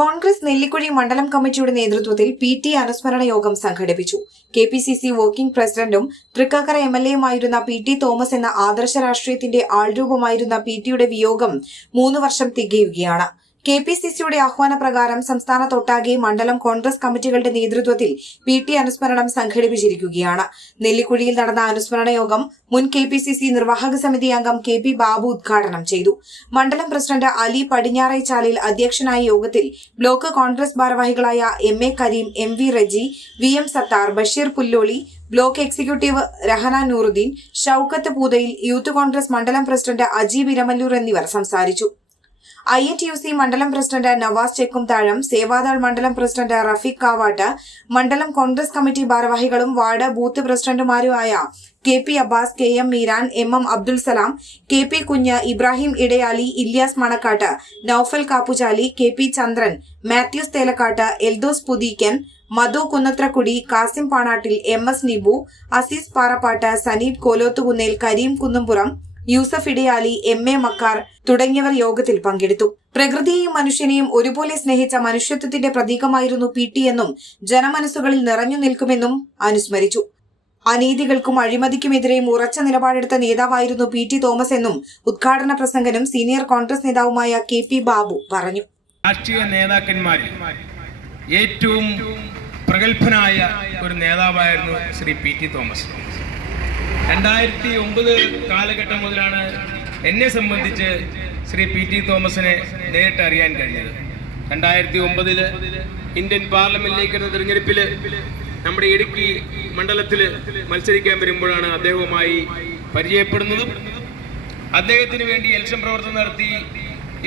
കോൺഗ്രസ് നെല്ലിക്കുഴി മണ്ഡലം കമ്മിറ്റിയുടെ നേതൃത്വത്തിൽ PT അനുസ്മരണ യോഗം സംഘടിപ്പിച്ചു. KPCC വർക്കിംഗ് പ്രസിഡന്റും തൃക്കാക്കര MLAയുമായിരുന്ന PT തോമസ് എന്ന ആദർശ രാഷ്ട്രീയത്തിന്റെ ആൾരൂപമായിരുന്ന PTയുടെ വിയോഗം 3 വർഷം തികയുകയാണ്. KPCCയുടെ ആഹ്വാനപ്രകാരം സംസ്ഥാനത്തൊട്ടാകെ മണ്ഡലം കോൺഗ്രസ് കമ്മിറ്റികളുടെ നേതൃത്വത്തിൽ PT അനുസ്മരണം സംഘടിപ്പിച്ചിരിക്കുകയാണ്. നെല്ലിക്കുഴിയിൽ നടന്ന അനുസ്മരണ യോഗം മുൻ KPCC നിർവാഹക സമിതി അംഗം KP ബാബു ഉദ്ഘാടനം ചെയ്തു. മണ്ഡലം പ്രസിഡന്റ് അലി പടിഞ്ഞാറേച്ചാലിൽ അധ്യക്ഷനായ യോഗത്തിൽ ബ്ലോക്ക് കോൺഗ്രസ് ഭാരവാഹികളായ MA Karim, MV Reji, VM Sathar, Basheer Pulloli, block executive Rahana Nooruddin, Shoukath Poothayil, youth Congress മണ്ഡലം പ്രസിഡന്റ് അജീബ് ഇരമല്ലൂർ എന്നിവർ സംസാരിച്ചു. INTUC മണ്ഡലം പ്രസിഡന്റ് നവാസ് ചെക്കുംതാഴം, സേവാദൾ മണ്ഡലം പ്രസിഡന്റ് റഫീഖ് കാവാട്ട്, മണ്ഡലം കോൺഗ്രസ് കമ്മിറ്റി ഭാരവാഹികളും വാർഡ് ബൂത്ത് പ്രസിഡന്റുമാരുമായ KP Abbas, KM Meeran, MM Abdul Salam, KP Kunju, Ibrahim Edayali, Ilyas Manakkad, Noufal കാപ്പുചാലി, KP ചന്ദ്രൻ, മാത്യൂസ് തേലക്കാട്ട്, എൽദോസ് പുതീക്കൻ, മധു കുന്നത്രക്കുടി, കാസിം പാണാട്ടിൽ, MS നിബു, അസീസ് പാറപ്പാട്ട്, സനീബ് കോലോത്തുകുന്നേൽ, കരീം കുന്നംപുറം, യൂസഫ് ഇടയാലി, MA മക്കാർ തുടങ്ങിയവർ യോഗത്തിൽ പങ്കെടുത്തു. പ്രകൃതിയെയും മനുഷ്യനെയും ഒരുപോലെ സ്നേഹിച്ച മനുഷ്യത്വത്തിന്റെ പ്രതീകമായിരുന്നു PT എന്നും ജനമനസ്സുകളിൽ നിറഞ്ഞു നിൽക്കുമെന്നും അനുസ്മരിച്ചു. അനീതികൾക്കും അഴിമതിക്കുമെതിരെയും ഉറച്ച നിലപാടെടുത്ത നേതാവായിരുന്നു PT തോമസ് എന്നും ഉദ്ഘാടന പ്രസംഗനും സീനിയർ കോൺഗ്രസ് നേതാവുമായ KP ബാബു പറഞ്ഞു. രാഷ്ട്രീയ നേതാക്കന്മാരിൽ ഏറ്റവും പ്രഗത്ഭനായ ഒരു നേതാവായിരുന്നു ശ്രീ PT തോമസ്. 2009 കാലഘട്ടം മുതലാണ് എന്നെ സംബന്ധിച്ച് ശ്രീ PT തോമസിനെ നേരിട്ട് അറിയാൻ കഴിഞ്ഞത്. 2009 ഇന്ത്യൻ പാർലമെന്റിലേക്കുള്ള തിരഞ്ഞെടുപ്പിൽ നമ്മുടെ ഇടുക്കി മണ്ഡലത്തിൽ മത്സരിക്കാൻ വരുമ്പോഴാണ് അദ്ദേഹവുമായി പരിചയപ്പെടുന്നതും അദ്ദേഹത്തിന് വേണ്ടി ഇലക്ഷൻ പ്രവർത്തനം നടത്തി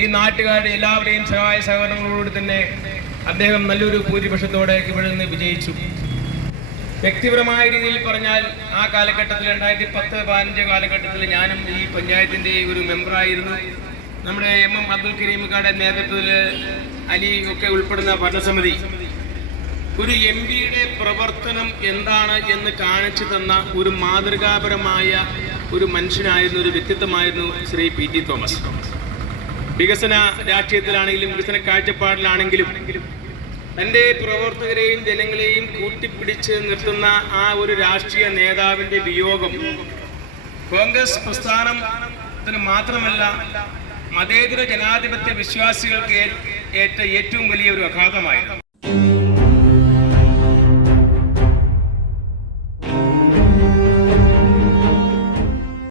ഈ നാട്ടുകാരുടെ എല്ലാവരുടെയും സഹായ സഹകരണങ്ങളോട് തന്നെ അദ്ദേഹം നല്ലൊരു ഭൂരിപക്ഷത്തോടെ ഇവിടെ നിന്ന് വിജയിച്ചു. വ്യക്തിപരമായ രീതിയിൽ പറഞ്ഞാൽ ആ കാലഘട്ടത്തിൽ 2010-15 കാലഘട്ടത്തിൽ ഞാനും ഈ പഞ്ചായത്തിൻ്റെ ഒരു മെമ്പറായിരുന്നു. നമ്മുടെ MM അബ്ദുൽ കരീമിക്കാരുടെ നേതൃത്വത്തിൽ അലി ഒക്കെ ഉൾപ്പെടുന്ന ഭരണസമിതി ഒരു MPയുടെ പ്രവർത്തനം എന്താണ് എന്ന് കാണിച്ചു തന്ന ഒരു മാതൃകാപരമായ ഒരു മനുഷ്യനായിരുന്നു, ഒരു വ്യക്തിത്വമായിരുന്നു ശ്രീ PT തോമസ്. വികസന രാഷ്ട്രീയത്തിലാണെങ്കിലും വികസന കാഴ്ചപ്പാടിലാണെങ്കിലും തൻ്റെ പ്രവർത്തകരെയും ജനങ്ങളെയും കൂട്ടിപ്പിടിച്ച് നിർത്തുന്ന ആ ഒരു രാഷ്ട്രീയ നേതാവിൻ്റെ വിയോഗം കോൺഗ്രസ് പ്രസ്ഥാനത്തിന് മാത്രമല്ല മതേതര ജനാധിപത്യ വിശ്വാസികൾക്ക് ഏറ്റ ഏറ്റവും വലിയ ഒരു ആഘാതമായിരുന്നു.